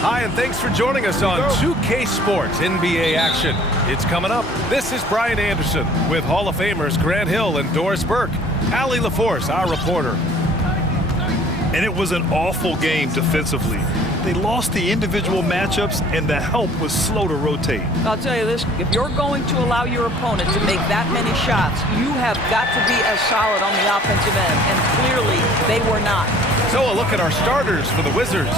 Hi, and thanks for joining us on 2K Sports NBA action. It's coming up. This is Brian Anderson with Hall of Famers Grant Hill and Doris Burke. Allie LaForce, our reporter. And it was an awful game defensively. They lost the individual matchups, and the help was slow to rotate. I'll tell you this, if you're going to allow your opponent to make that many shots, you have got to be as solid on the offensive end, and clearly they were not. So a look at our starters for the Wizards.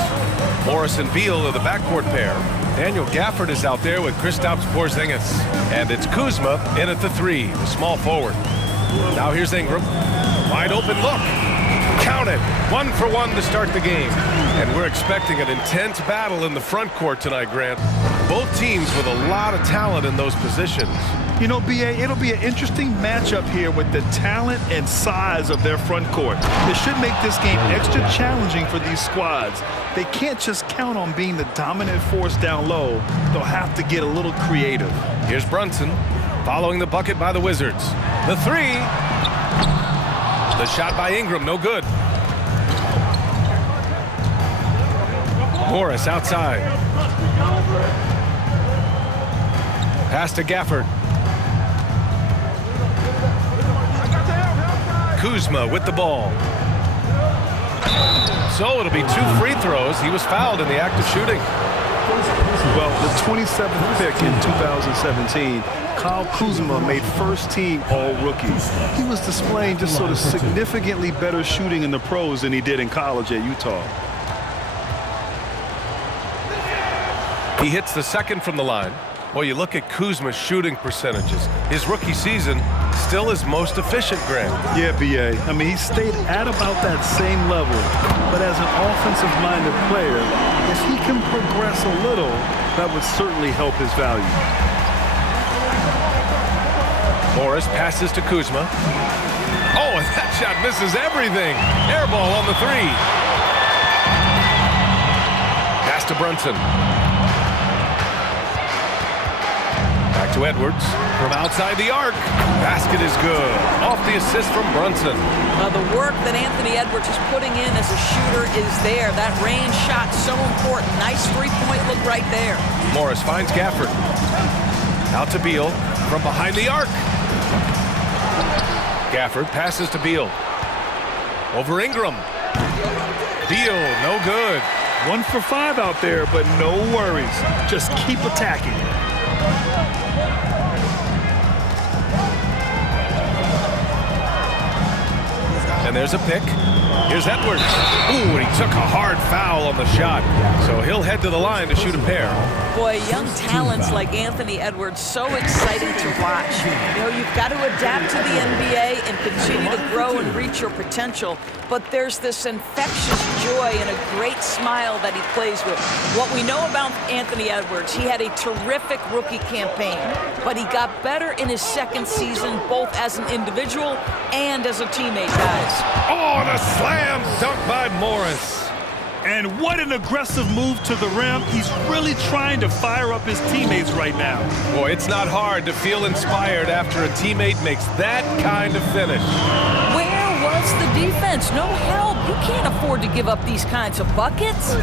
Morris and Beal are the backcourt pair. Daniel Gafford is out there with Kristaps Porzingis. And it's Kuzma in at the 3, the small forward. Now here's Ingram. Wide open look. Count it. 1 for 1 to start the game. And we're expecting an intense battle in the front court tonight, Grant. Both teams with a lot of talent in those positions. You know, B.A., it'll be an interesting matchup here with the talent and size of their front court. It should make this game extra challenging for these squads. They can't just count on being the dominant force down low. They'll have to get a little creative. Here's Brunson following the bucket by the Wizards. The 3. The shot by Ingram, no good. Morris outside. Pass to Gafford. Kuzma with the ball. So it'll be 2 free throws. He was fouled in the act of shooting. Well, the 27th pick in 2017, Kyle Kuzma made first-team All-Rookie. He was displaying just sort of significantly better shooting in the pros than he did in college at Utah. He hits the second from the line. Well, you look at Kuzma's shooting percentages. His rookie season, still his most efficient, Grant. Yeah, B.A. I mean, he stayed at about that same level. But as an offensive-minded player, if he can progress a little, that would certainly help his value. Morris passes to Kuzma. Oh, and that shot misses everything. Air ball on the 3. Pass to Brunson. Back to Edwards from outside the arc. Basket is good. Off the assist from Brunson. The work that Anthony Edwards is putting in as a shooter is there. That range shot so important. Nice three-point look right there. Morris finds Gafford. Out to Beal from behind the arc. Gafford passes to Beal. Over Ingram. Beal, no good. 1 for 5 out there, but no worries. Just keep attacking. And there's a pick. Here's Edwards. Ooh, and he took a hard foul on the shot. So he'll head to the line to shoot a pair. Boy, young talents like Anthony Edwards, so exciting to watch. You know, you've got to adapt to the NBA and continue to grow and reach your potential. But there's this infectious joy and a great smile that he plays with. What we know about Anthony Edwards, he had a terrific rookie campaign, but he got better in his second season, both as an individual and as a teammate, guys. Oh, the slam dunk by Morris. And what an aggressive move to the rim. He's really trying to fire up his teammates right now. Boy, it's not hard to feel inspired after a teammate makes that kind of finish. Where was the defense? No help. You can't afford to give up these kinds of buckets.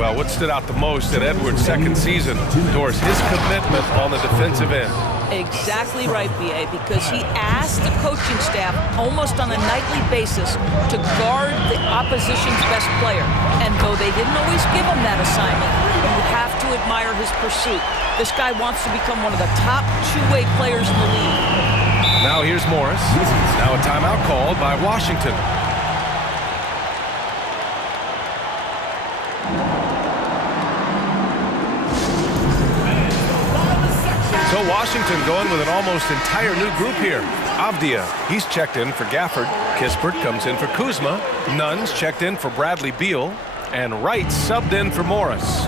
Well, what stood out the most in Edwards' second season, Doris, his commitment on the defensive end. Exactly right, B.A., because he asked the coaching staff almost on a nightly basis to guard the opposition's best player. And though they didn't always give him that assignment, you have to admire his pursuit. This guy wants to become one of the top two-way players in the league. Now here's Morris. Now a timeout called by Washington. So Washington going with an almost entire new group here. Avdia, he's checked in for Gafford. Kispert comes in for Kuzma. Nuns checked in for Bradley Beal. And Wright subbed in for Morris.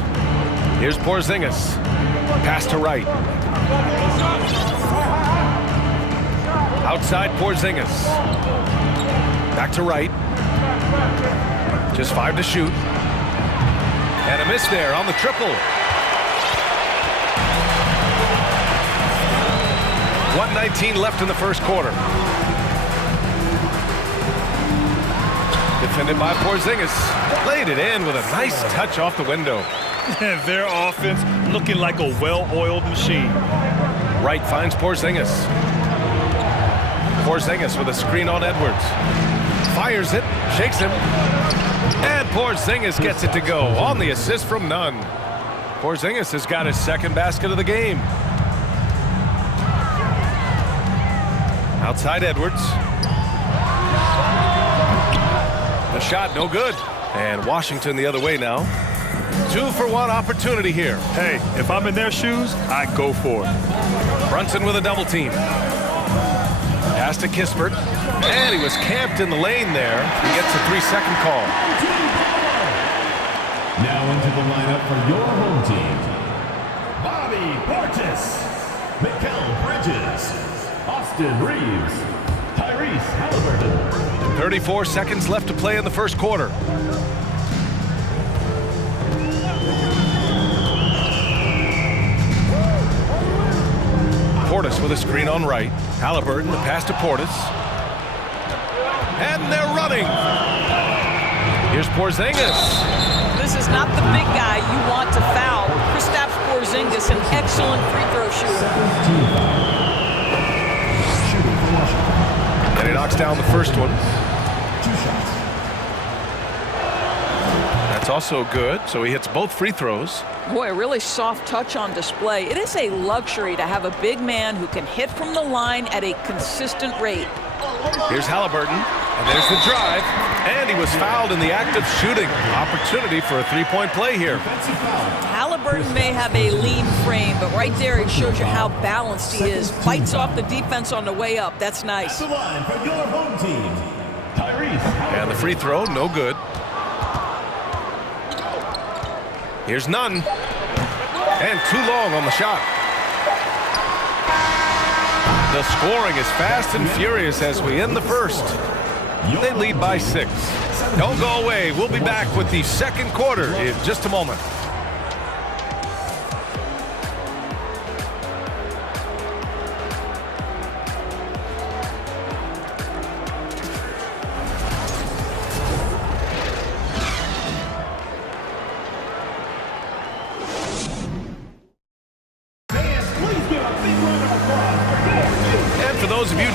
Here's Porzingis. Pass to Wright. Outside Porzingis. Back to Wright. Just 5 to shoot. And a miss there on the triple. 1:19 left in the first quarter. Defended by Porzingis. Laid it in with a nice touch off the window. Their offense looking like a well-oiled machine. Wright finds Porzingis. Porzingis with a screen on Edwards. Fires it, shakes him. And Porzingis gets it to go on the assist from Nunn. Porzingis has got his second basket of the game. Outside Edwards. The shot no good. And Washington the other way now. 2-for-1 opportunity here. Hey, if I'm in their shoes, I go for it. Brunson with a double team. Pass to Kispert. And he was camped in the lane there. He gets a 3-second call. Now into the lineup for your home team. Bobby Portis, Mikal Bridges, Austin Reeves, Tyrese Halliburton. 34 seconds left to play in the first quarter. Portis with a screen on Wright. Halliburton, the pass to Portis. And they're running. Here's Porzingis. This is not the big guy you want to foul. Kristaps Porzingis, an excellent free throw shooter. And he knocks down the first one. That's also good, so he hits both free throws. Boy, a really soft touch on display. It is a luxury to have a big man who can hit from the line at a consistent rate. Here's Halliburton, and there's the drive, and he was fouled in the act of shooting. Opportunity for a three-point play here. Halliburton may have a lean frame, but right there it shows you how balanced he is. Bites off the defense on the way up. That's nice. The line for your home team, Tyrese. And the free throw, no good. Here's Nunn, and too long on the shot. The scoring is fast and furious as we end the first. They lead by 6. Don't go away. We'll be back with the second quarter in just a moment.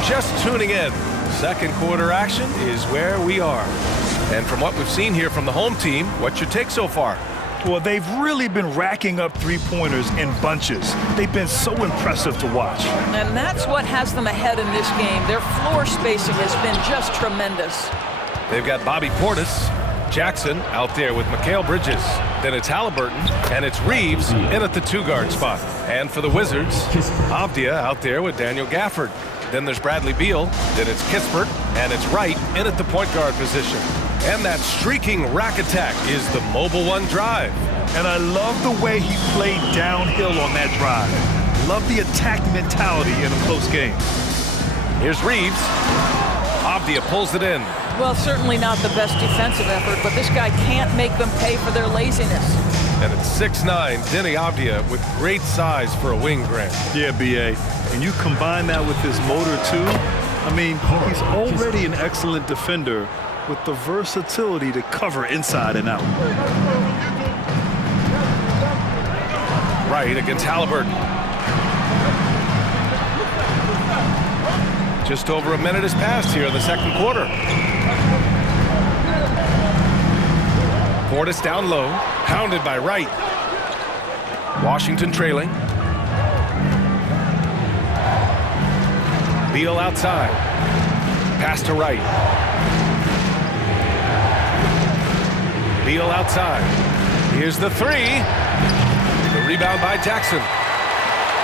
Just tuning in, second quarter action is where we are. And from what we've seen here from the home team, what's your take so far? Well, they've really been racking up three-pointers in bunches. They've been so impressive to watch. And that's what has them ahead in this game. Their floor spacing has been just tremendous. They've got Bobby Portis, Jackson out there with Mikal Bridges. Then it's Halliburton, and it's Reeves in at the 2-guard spot. And for the Wizards, Avdia out there with Daniel Gafford. Then there's Bradley Beal, then it's Kispert, and it's Wright in at the point guard position. And that streaking rack attack is the Mobile One drive. And I love the way he played downhill on that drive. Love the attack mentality in a close game. Here's Reeves. Avdia pulls it in. Well, certainly not the best defensive effort, but this guy can't make them pay for their laziness. And it's 6'9", Deni Avdia with great size for a wing, Grant. Yeah, B.A. And you combine that with his motor, too. I mean, he's already an excellent defender with the versatility to cover inside and out. Wright against Halliburton. Just over a minute has passed here in the second quarter. Portis down low, hounded by Wright. Washington trailing. Beal outside. Pass to Wright. Beal outside. Here's the 3. The rebound by Jackson.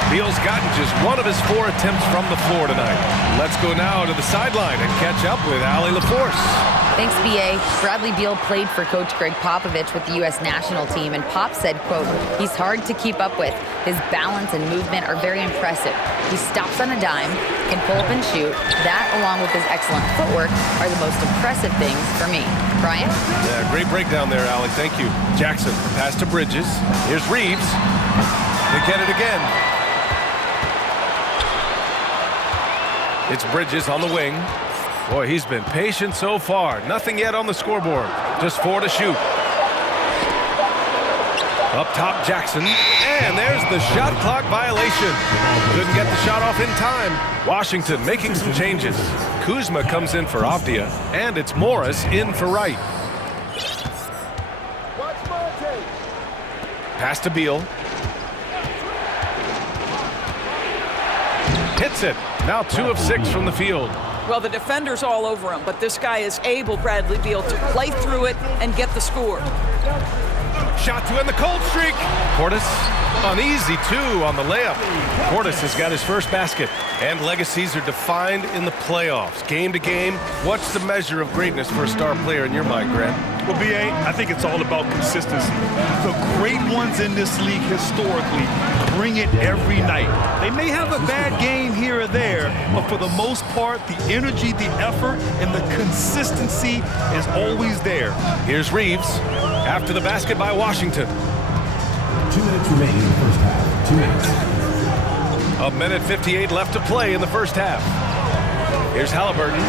Beal's gotten just one of his 4 attempts from the floor tonight. Let's go now to the sideline and catch up with Allie LaForce. Thanks, B.A. Bradley Beal played for Coach Greg Popovich with the U.S. national team, and Pop said, quote, "He's hard to keep up with. His balance and movement are very impressive. He stops on a dime, can pull up and shoot. That, along with his excellent footwork, are the most impressive things for me." Brian? Yeah, great breakdown there, Allie. Thank you. Jackson, pass to Bridges. Here's Reeves. They get it again. It's Bridges on the wing. Boy, he's been patient so far. Nothing yet on the scoreboard. Just 4 to shoot. Up top, Jackson. And there's the shot clock violation. Couldn't get the shot off in time. Washington making some changes. Kuzma comes in for Avdia, and it's Morris in for Wright. Pass to Beal. Hits it. Now 2 of 6 from the field. Well, the defender's all over him, but this guy is able, Bradley Beal, to play through it and get the score. Shot to end the cold streak. Portis, uneasy too on the layup. Portis has got his first basket, and legacies are defined in the playoffs. Game to game, what's the measure of greatness for a star player in your mind, Grant? Well, B.A., I think it's all about consistency. The great ones in this league historically bring it every night. They may have a bad game here or there, but for the most part, the energy, the effort, and the consistency is always there. Here's Reeves after the basket by Washington. 2 minutes remaining in the first half. 2 minutes. A minute 58 left to play in the first half. Here's Halliburton.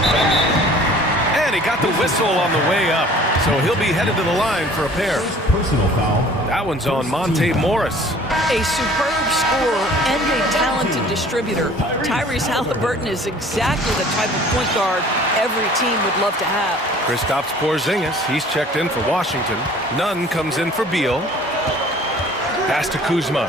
And he got the whistle on the way up, so he'll be headed to the line for a pair. Personal foul. That one's on Monte Morris. A superb scorer and a talented distributor. Tyrese Halliburton is exactly the type of point guard every team would love to have. Kristaps Porzingis, he's checked in for Washington. Nunn comes in for Beal. Pass to Kuzma.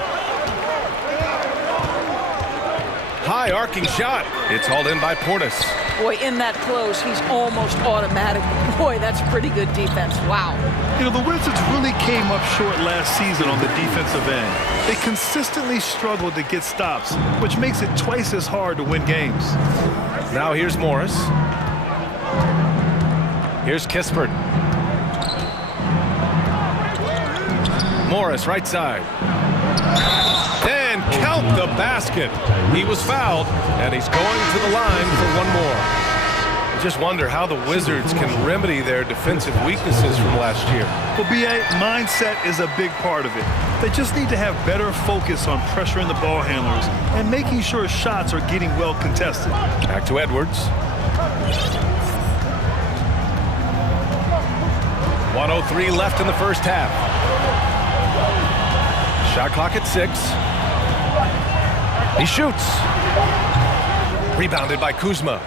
High arcing shot. It's hauled in by Portis. Boy, in that close, he's almost automatic. Boy, that's pretty good defense. Wow. You know, the Wizards really came up short last season on the defensive end. They consistently struggled to get stops, which makes it twice as hard to win games. Now here's Morris. Here's Kispert. Morris, right side. And count the basket. He was fouled, and he's going to the line for one more. I just wonder how the Wizards can remedy their defensive weaknesses from last year. Well, B.A., mindset is a big part of it. They just need to have better focus on pressuring the ball handlers and making sure shots are getting well contested. Back to Edwards. 1:03 left in the first half. Shot clock at 6. He shoots. Rebounded by Kuzma.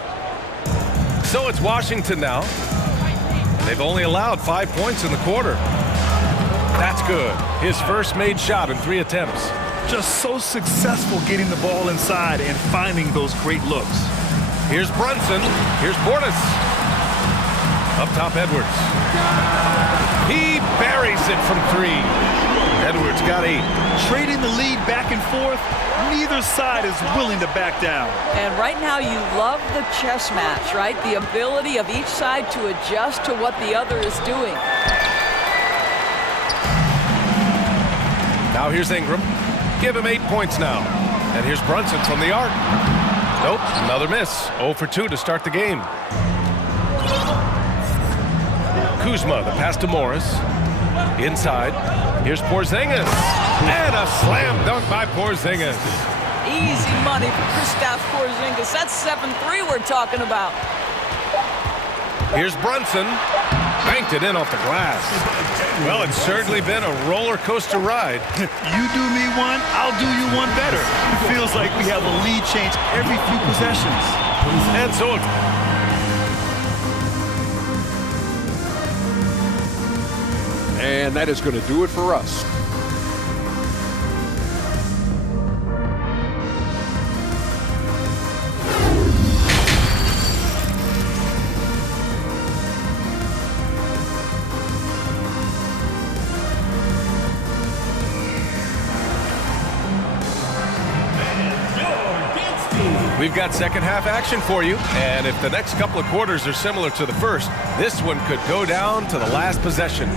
So it's Washington now. They've only allowed 5 points in the quarter. That's good. His first made shot in 3 attempts. Just so successful getting the ball inside and finding those great looks. Here's Brunson. Here's Portis. Up top, Edwards. He buries it from 3. Edwards got 8. Trading the lead back and forth, neither side is willing to back down. And right now you love the chess match, right? The ability of each side to adjust to what the other is doing. Now here's Ingram. Give him 8 points now. And here's Brunson from the arc. Nope, another miss. 0 for 2 to start the game. Kuzma, the pass to Morris. Inside. Here's Porzingis. And a slam dunk by Porzingis. Easy money for Kristaps Porzingis. That's 7-3 we're talking about. Here's Brunson. Banked it in off the glass. Well, it's certainly been a roller coaster ride. You do me one, I'll do you one better. It feels like we have a lead change every few possessions. And so And that is going to do it for us. we've got second half action for you. And if the next couple of quarters are similar to the first, this one could go down to the last possession.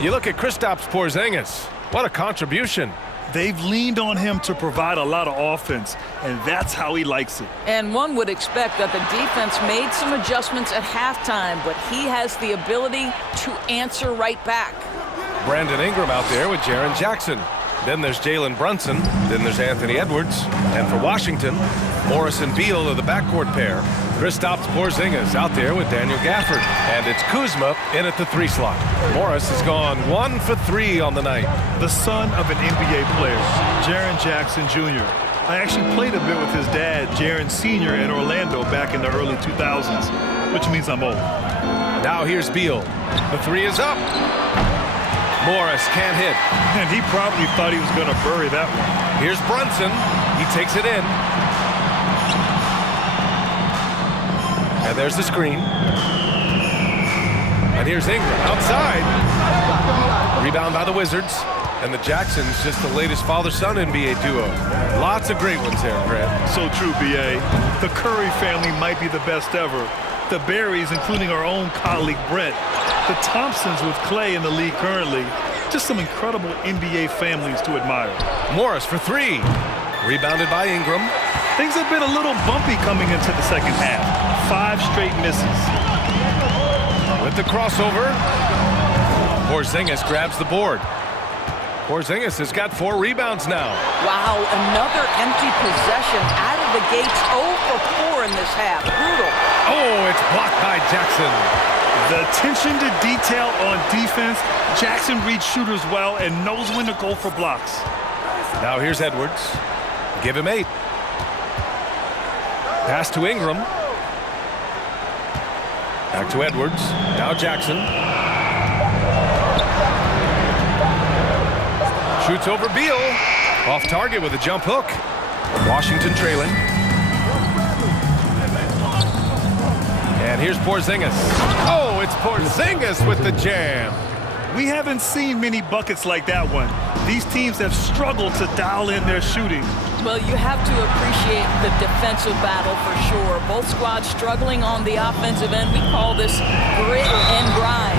You look at Kristaps Porzingis. What a contribution. They've leaned on him to provide a lot of offense, and that's how he likes it. And one would expect that the defense made some adjustments at halftime, but he has the ability to answer right back. Brandon Ingram out there with Jaren Jackson. Then there's Jalen Brunson. Then there's Anthony Edwards. And for Washington, Morris and Beal are the backcourt pair. Kristaps Porzingis out there with Daniel Gafford. And it's Kuzma in at the 3 slot. Morris has gone 1 for 3 on the night. The son of an NBA player, Jaren Jackson Jr. I actually played a bit with his dad, Jaren Sr. in Orlando back in the early 2000s, which means I'm old. Now here's Beal. The 3 is up. Morris can't hit. And he probably thought he was going to bury that one. Here's Brunson. He takes it in. And there's the screen. And here's Ingram outside. Rebound by the Wizards. And the Jacksons just the latest father-son NBA duo. Lots of great ones there, Grant. So true, B.A. The Curry family might be the best ever. The Berries, including our own colleague Brent. The Thompsons with Clay in the league currently. Just some incredible NBA families to admire. Morris for 3. Rebounded by Ingram. Things have been a little bumpy coming into the second half. 5 straight misses. With the crossover, Porzingis grabs the board. Porzingis has got 4 rebounds now. Wow, another empty possession out of the gates. 0 for 4 in this half. Brutal. Oh, it's blocked by Jackson. The attention to detail on defense. Jackson reads shooters well and knows when to go for blocks. Now here's Edwards. Give him 8. Pass to Ingram. Back to Edwards. Now Jackson. Shoots over Beal. Off target with a jump hook. Washington trailing. And here's Porzingis. Oh, it's Porzingis with the jam. We haven't seen many buckets like that one. These teams have struggled to dial in their shooting. Well, you have to appreciate the defensive battle for sure. Both squads struggling on the offensive end. We call this grit and grind.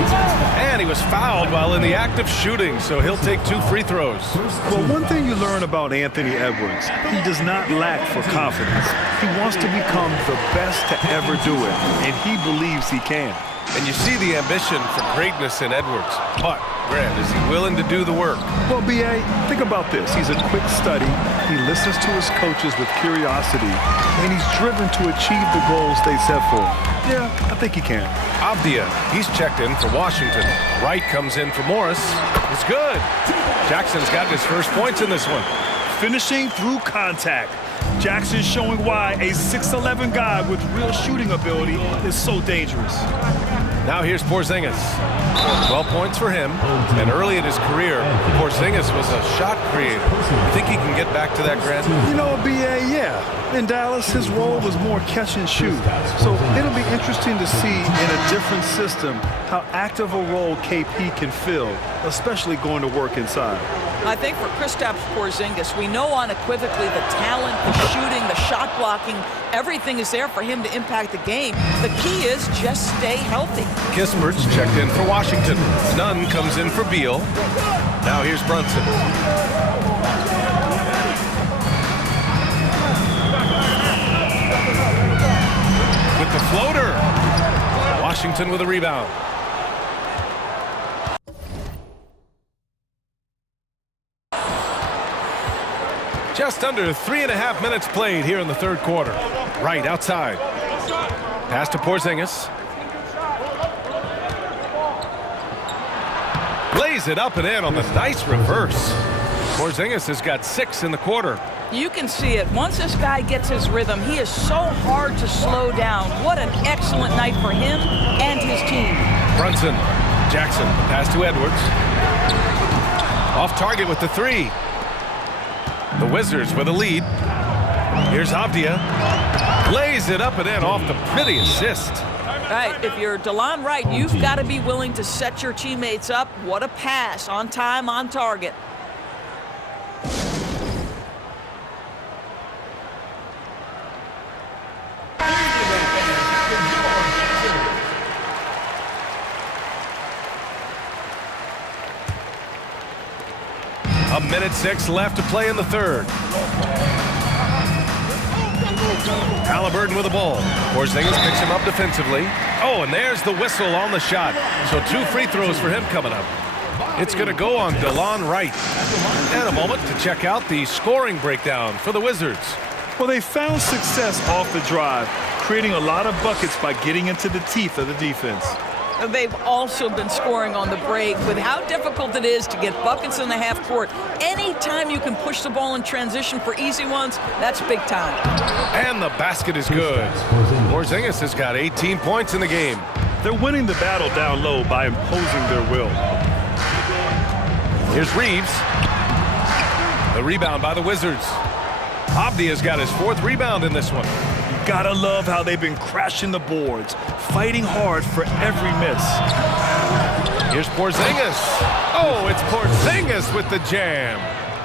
And he was fouled while in the act of shooting, so he'll take 2 free throws. Well, one thing you learn about Anthony Edwards, he does not lack for confidence. He wants to become the best to ever do it, and he believes he can. And you see the ambition for greatness in Edwards. But, Grant, is he willing to do the work? Well, B.A., think about this. He's a quick study. He listens to his coaches with curiosity, and he's driven to achieve the goals they set for him. Yeah, I think he can. Avdia, he's checked in for Washington. Wright comes in for Morris. It's good. Jackson's got his first points in this one. Finishing through contact. Jackson showing why a 6'11 guy with real shooting ability is so dangerous. Now here's Porzingis. 12 points for him. And early in his career, Porzingis was a shot creator. You think he can get back to that, Grant? You know, B.A., yeah. In Dallas, his role was more catch and shoot. So it'll be interesting to see in a different system how active a role KP can fill, especially going to work inside. I think for Kristaps Porzingis, we know unequivocally the talent, the shooting, the shot blocking, everything is there for him to impact the game. The key is just stay healthy. Kispert's checked in for Washington. Nunn comes in for Beal. Now here's Brunson. With the floater. Washington with a rebound. Just under 3.5 minutes played here in the third quarter. Right outside. Pass to Porzingis. Lays it up and in on the nice reverse. Porzingis has got 6 in the quarter. You can see it. Once this guy gets his rhythm, he is so hard to slow down. What an excellent night for him and his team. Brunson. Jackson. Pass to Edwards. Off target with the 3. The Wizards with a lead. Here's Avdia. Lays it up and in off the pretty assist. Right, if you're DeLon Wright, you've got to be willing to set your teammates up. What a pass, on time, on target. A minute 6 left to play in the third. Halliburton with the ball. Porzingis picks him up defensively. Oh, and there's the whistle on the shot. So 2 free throws for him coming up. It's going to go on DeLon Wright. And a moment to check out the scoring breakdown for the Wizards. Well, they found success off the drive, creating a lot of buckets by getting into the teeth of the defense. They've also been scoring on the break. With how difficult it is to get buckets in the half court, anytime you can push the ball in transition for easy ones, that's big time. And the basket is good. Porzingis has got 18 points in the game. They're winning the battle down low by imposing their will. Here's Reeves. The rebound by the Wizards. Avdia's got his 4th rebound in this one. Gotta love how they've been crashing the boards, fighting hard for every miss. Here's Porzingis. Oh, it's Porzingis with the jam.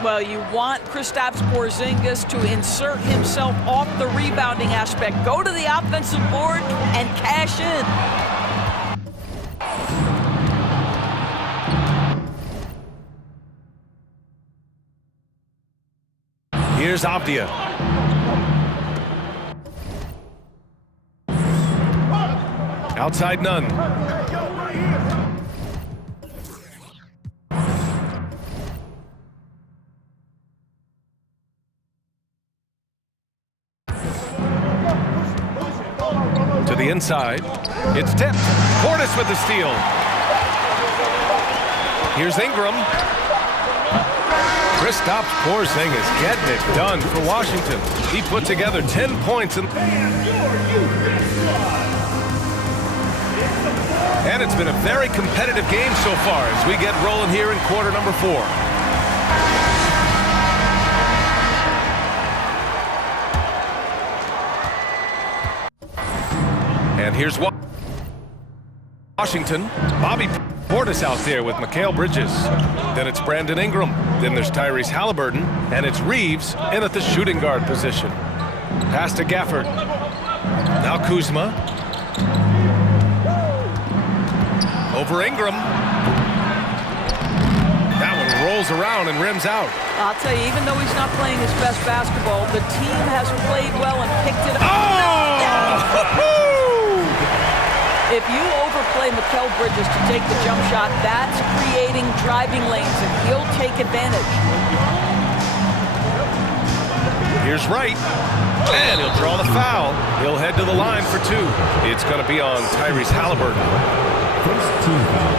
Well, you want Kristaps Porzingis to insert himself off the rebounding aspect, go to the offensive board, and cash in. Here's Avdia. Outside none. To the inside. It's tipped. Portis with the steal. Here's Ingram. Kristaps Porzingis getting it done for Washington. He put together 10 points. And it's been a very competitive game so far as we get rolling here in quarter number 4. And here's Washington. Bobby Portis out there with Mikal Bridges. Then it's Brandon Ingram. Then there's Tyrese Halliburton. And it's Reeves in at the shooting guard position. Pass to Gafford. Now Kuzma. Over Ingram. That one rolls around and rims out. I'll tell you, even though he's not playing his best basketball, the team has played well and picked it up. Oh! If you overplay Mikal Bridges to take the jump shot, that's creating driving lanes, and he'll take advantage. Here's Wright. And he'll draw the foul. He'll head to the line for 2. It's going to be on Tyrese Halliburton. First team foul.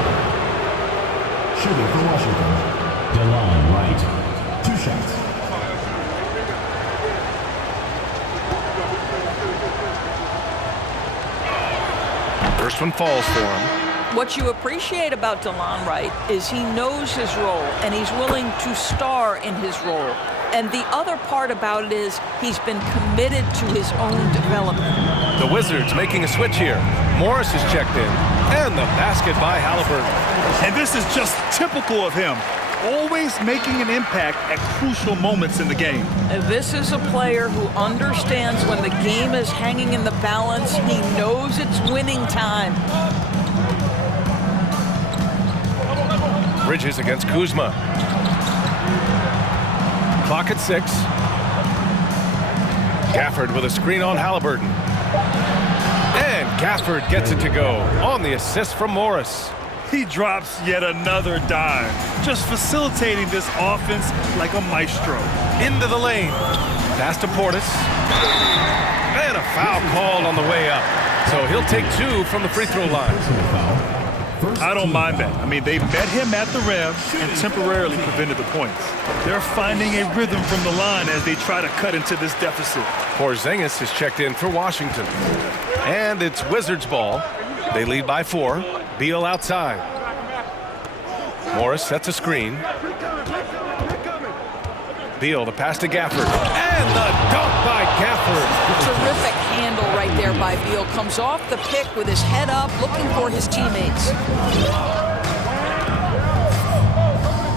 Shooting for Washington, DeLon Wright. 2 shots. First one falls for him. What you appreciate about DeLon Wright is he knows his role, and he's willing to star in his role. And the other part about it is he's been committed to his own development. The Wizards making a switch here. Morris is checked in. And the basket by Halliburton. And this is just typical of him. Always making an impact at crucial moments in the game. This is a player who understands when the game is hanging in the balance. He knows it's winning time. Bridges against Kuzma. Clock at 6. Gafford with a screen on Halliburton. And Gafford gets it to go on the assist from Morris. He drops yet another dime, just facilitating this offense like a maestro. Into the lane. Pass to Portis. And a foul called on the way up. So he'll take 2 from the free throw line. I don't mind that. I mean, they met him at the rim and temporarily prevented the points. They're finding a rhythm from the line as they try to cut into this deficit. Porzingis is checked in for Washington. And it's Wizards ball. They lead by 4. Beal outside. Morris sets a screen. Beal, the pass to Gafford. And the dunk by Gafford. Terrific handle right there by Beal. Comes off the pick with his head up, looking for his teammates.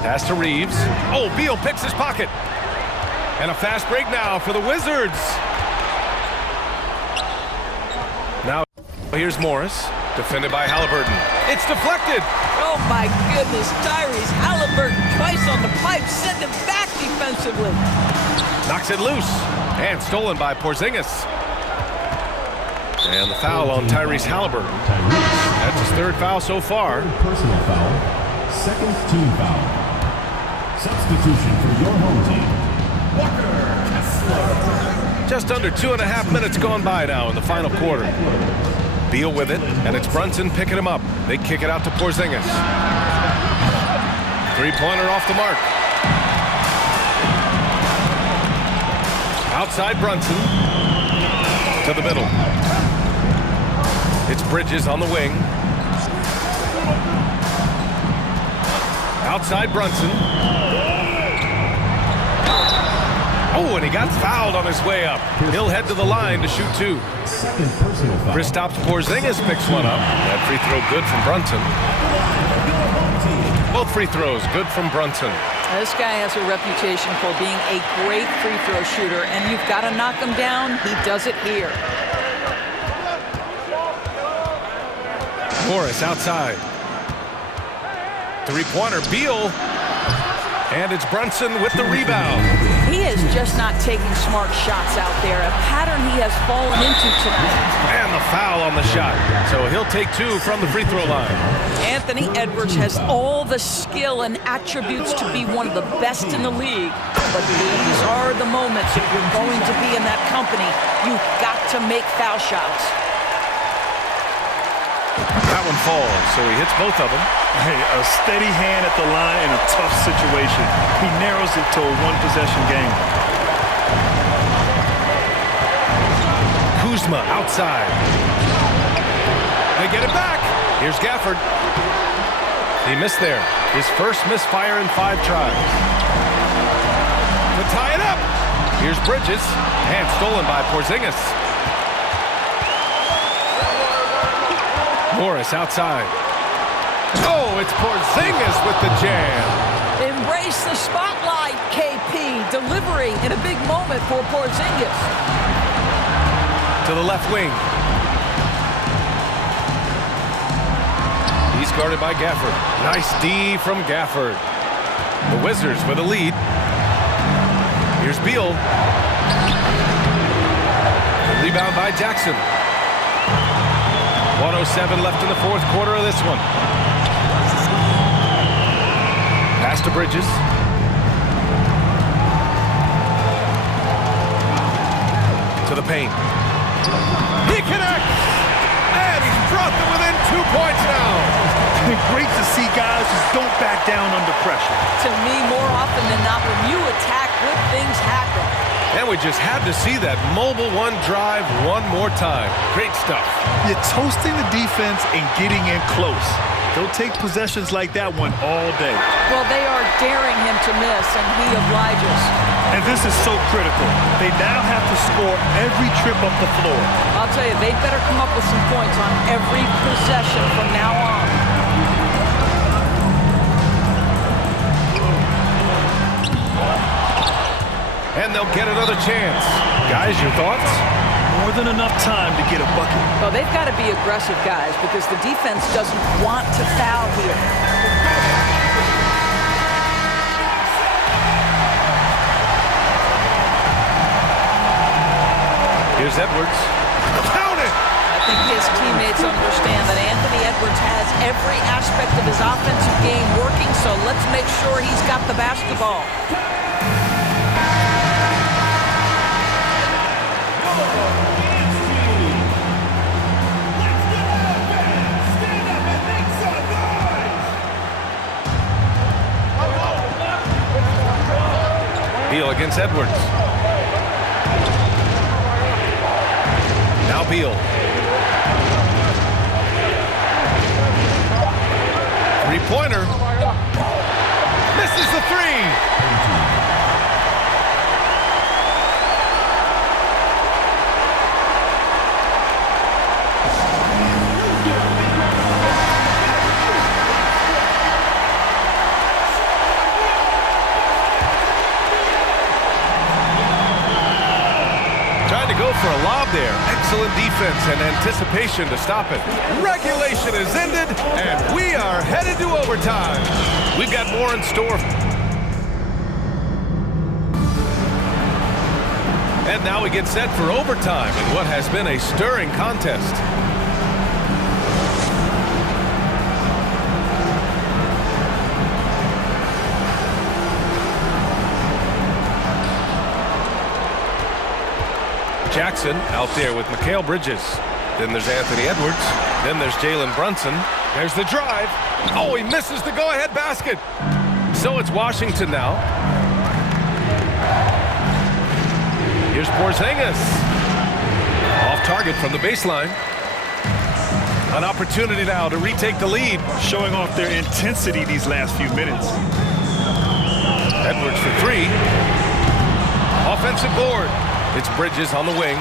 Pass to Reeves. Oh, Beal picks his pocket. And a fast break now for the Wizards. Now here's Morris, defended by Halliburton. It's deflected. Oh my goodness, Tyrese Halliburton twice on the pipe, send him back defensively. Knocks it loose. And stolen by Porzingis. And the foul on Tyrese Halliburton. That's his 3rd foul so far. Personal foul. Second team foul. Substitution for your home team. Walker Kessler. Just under 2.5 minutes gone by now in the final quarter. Beal with it, and it's Brunson picking him up. They kick it out to Porzingis. Three-pointer off the mark. Outside Brunson to the middle. It's Bridges on the wing. Outside Brunson. Oh, and he got fouled on his way up. He'll head to the line to shoot two. Second personal foul. Kristaps Porzingis picks one up. That free throw good from Brunson. Both free throws good from Brunson. This guy has a reputation for being a great free throw shooter, and you've got to knock him down. He does it here. Morris outside. Three-pointer, Beal. And it's Brunson with the rebound. He is just not taking smart shots out there, a pattern he has fallen into tonight. And the foul on the shot. So he'll take two from the free throw line. Anthony Edwards has all the skill and attributes to be one of the best in the league. But these are the moments if you're going to be in that company, you've got to make foul shots. That one falls, so he hits both of them. Hey, a steady hand at the line in a tough situation. He narrows it to a one-possession game. Kuzma outside. They get it back. Here's Gafford. He missed there. His first misfire in 5 tries. To tie it up. Here's Bridges. And stolen by Porzingis. Morris outside. Oh, it's Porzingis with the jam. Embrace the spotlight, KP. Delivery in a big moment for Porzingis. To the left wing. He's guarded by Gafford. Nice D from Gafford. The Wizards with a lead. Here's Beal. The rebound by Jackson. 1:07 left in the fourth quarter of this one. Pass to Bridges. To the paint. He connects! And he's brought them within 2 points now. Great to see guys who don't back down under pressure. To me, more often than not, when you attack, good things happen. And we just had to see that mobile one drive one more time. Great stuff. You're toasting the defense and getting in close. They'll take possessions like that one all day. Well, they are daring him to miss, and he obliges. And this is so critical. They now have to score every trip up the floor. I'll tell you, they better come up with some points on every possession from now on. And they'll get another chance. Guys, your thoughts? More than enough time to get a bucket. Well, they've got to be aggressive, guys, because the defense doesn't want to foul here. Here's Edwards. Count it! I think his teammates understand that Anthony Edwards has every aspect of his offensive game working, so let's make sure he's got the basketball. Beal against Edwards. Now Beal. Three-pointer. Misses the three. For a lob there. Excellent defense and anticipation to stop it. Regulation is ended, and we are headed to overtime. We've got more in store. And now we get set for overtime in what has been a stirring contest. Jackson out there with Mikal Bridges. Then there's Anthony Edwards. Then there's Jalen Brunson. There's the drive. Oh, he misses the go-ahead basket. So it's Washington now. Here's Porzingis. Off target from the baseline. An opportunity now to retake the lead. Showing off their intensity these last few minutes. Edwards for three. Offensive board. It's Bridges on the wing.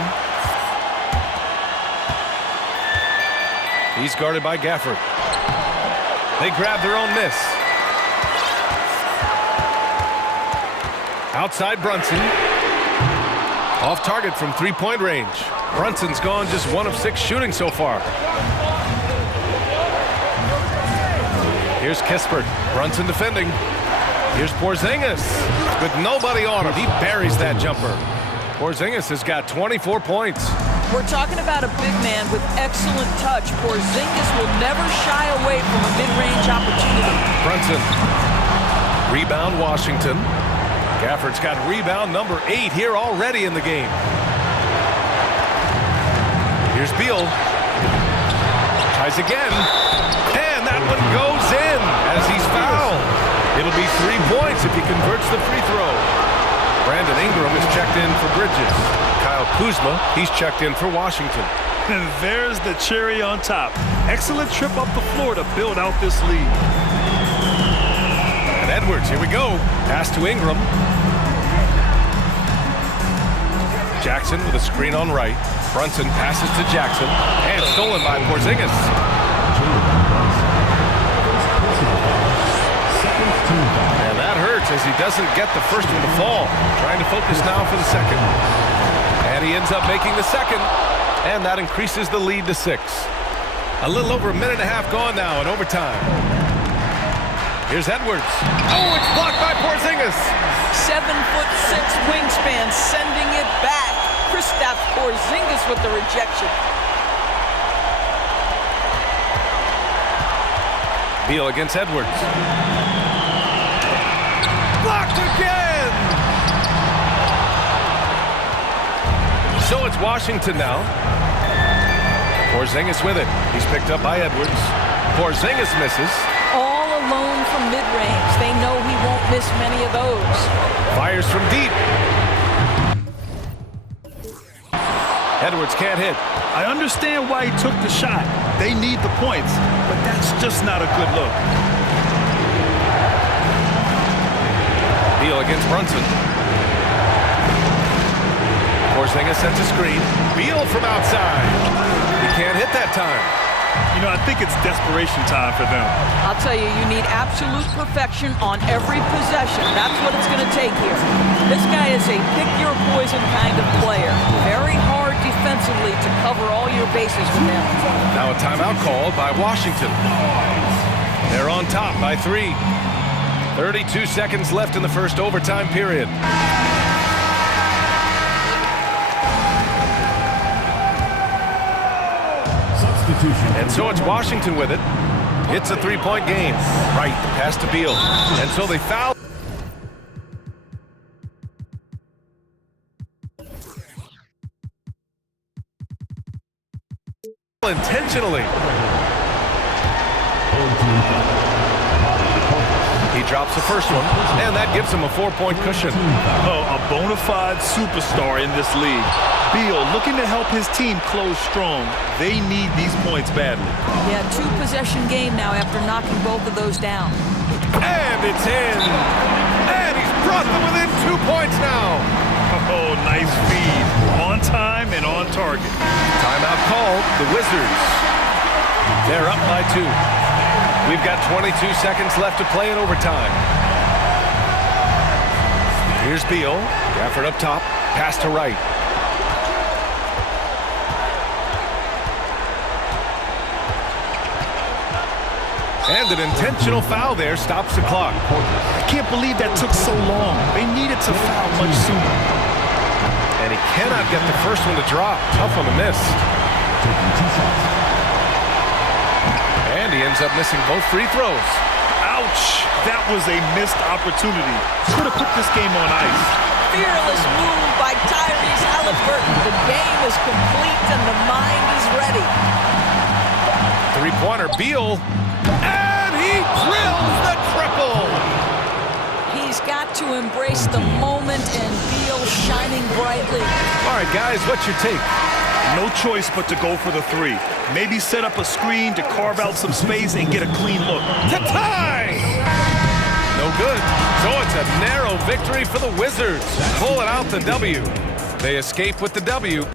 He's guarded by Gafford. They grab their own miss. Outside Brunson. Off target from three-point range. Brunson's gone just 1 of 6 shooting so far. Here's Kispert. Brunson defending. Here's Porzingis with nobody on him. He buries that jumper. Porzingis has got 24 points. We're talking about a big man with excellent touch. Porzingis will never shy away from a mid-range opportunity. Brunson. Rebound Washington. Gafford's got rebound number 8 here already in the game. Here's Beal. Tries again. And that one goes in as he's fouled. It'll be 3 points if he converts the free throw. Brandon Ingram is checked in for Bridges. Kyle Kuzma, he's checked in for Washington. And there's the cherry on top. Excellent trip up the floor to build out this lead. And Edwards, here we go. Pass to Ingram. Jackson with a screen on right. Brunson passes to Jackson. And stolen by Porzingis. And that hurts as he doesn't get the first one to fall. Trying to focus now for the second. And he ends up making the second. And that increases the lead to 6. A little over a minute and a half gone now in overtime. Here's Edwards. Oh, it's blocked by Porzingis. 7'6" wingspan, sending it back. Kristaps Porzingis with the rejection. Beal against Edwards. Blocked again! So it's Washington now. Porzingis with it. He's picked up by Edwards. Porzingis misses. All alone from mid-range. They know he won't miss many of those. Fires from deep. Edwards can't hit. I understand why he took the shot. They need the points, but that's just not a good look. Beal against Brunson. Porzingis sets a screen. Beal from outside. He can't hit that time. You know, I think it's desperation time for them. I'll tell you, you need absolute perfection on every possession. That's what it's going to take here. This guy is a pick-your-poison kind of player. Very hard defensively to cover all your bases with him. Now a timeout called by Washington. They're on top by 3. 32 seconds left in the first overtime period. And so it's Washington with it. It's a 3-point game. Right, pass to Beal. And so they foul. Intentionally. He drops the first one, and that gives him a 4-point cushion. Oh, a bona fide superstar in this league. Beal looking to help his team close strong. They need these points badly. Yeah, 2-possession game now after knocking both of those down. And it's in. And he's brought them within 2 points now. Oh, nice feed. On time and on target. Timeout called. The Wizards. They're up by 2. We've got 22 seconds left to play in overtime. Here's Beal. Gafford up top. Pass to right. And an intentional foul there stops the clock. I can't believe that took so long. They needed to foul much sooner. And he cannot get the first one to drop. Tough one to miss. And he ends up missing both free throws. Ouch! That was a missed opportunity. Could have put this game on ice. fearless move by Tyrese Halliburton. The game is complete and the mind is ready. Three-pointer, Beal. And he drills the triple. He's got to embrace the moment, and Beal shining brightly. All right, guys, what's your take? No choice but to go for the three. Maybe set up a screen to carve out some space and get a clean look. To tie! No good. So it's a narrow victory for the Wizards. Pulling out the W. They escape with the W.